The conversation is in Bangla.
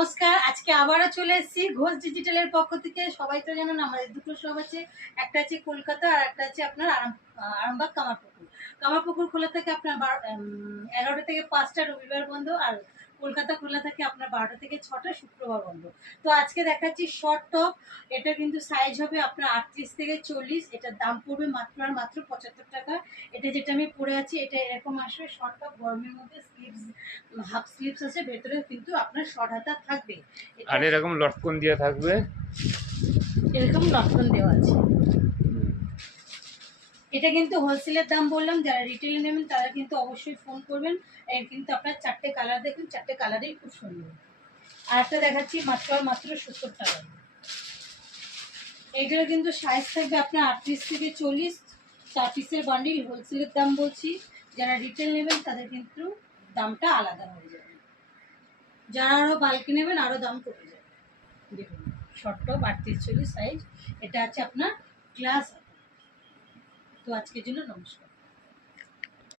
নমস্কার। আজকে আবারও চলে এসেছি ঘোষ ডিজিটালের পক্ষ থেকে। সবাই তো জানেন আমাদের দুটো শপ আছে, একটা আছে কলকাতা আর একটা আছে আপনার আরামবাগ কামারপুকুর। কামারপুকুর খোলা থাকে আপনার 11টা থেকে 5টা রবিবার বন্ধ, আর কলকাতা খোলা থাকে আপনার 12টা থেকে 6টা শুক্রবার বন্ধ। তো আজকে দেখাচ্ছি শর্ট টপ। এটা কিন্তু সাইজ হবে আপনার 38 থেকে 40। এটার দাম পড়বে মাত্র আর মাত্র 75 টাকা। এটা যেটা আমি পরে আছি এটা এরকম আসবে শর্ট টপ, গরমের মধ্যে স্লিভস, হাফ স্লিভস আছে, ভেতরে কিন্তু আপনার শর্ট হাতা থাকবে। আর এরকম লটকন দিয়ে থাকবে, এরকম লটকন দেওয়া আছে। এটা কিন্তু হোলসেলের দাম বললাম, যারা রিটেলে নেবেন তারা কিন্তু অবশ্যই ফোন করবেন। এর কিন্তু আপনার 4টে কালার দেখুন, 4টে কালারেই খুব সুন্দর। আর একটা দেখাচ্ছি মাত্র আর মাত্র 70 টাকা। এইগুলো কিন্তু সাইজ থাকবে আপনার 38 থেকে 40, 4 পিসের বান্ডিল। হোলসেলের দাম বলছি, যারা রিটেল নেবেন তাদের কিন্তু দামটা আলাদা হয়ে যাবে। যারা আরও বাল্কি নেবেন আরও দাম কমে যাবে। দেখুন শর্ট টপ 38-40 সাইজ, এটা আছে আপনার গ্লাস। তো আজকের জন্য নমস্কার।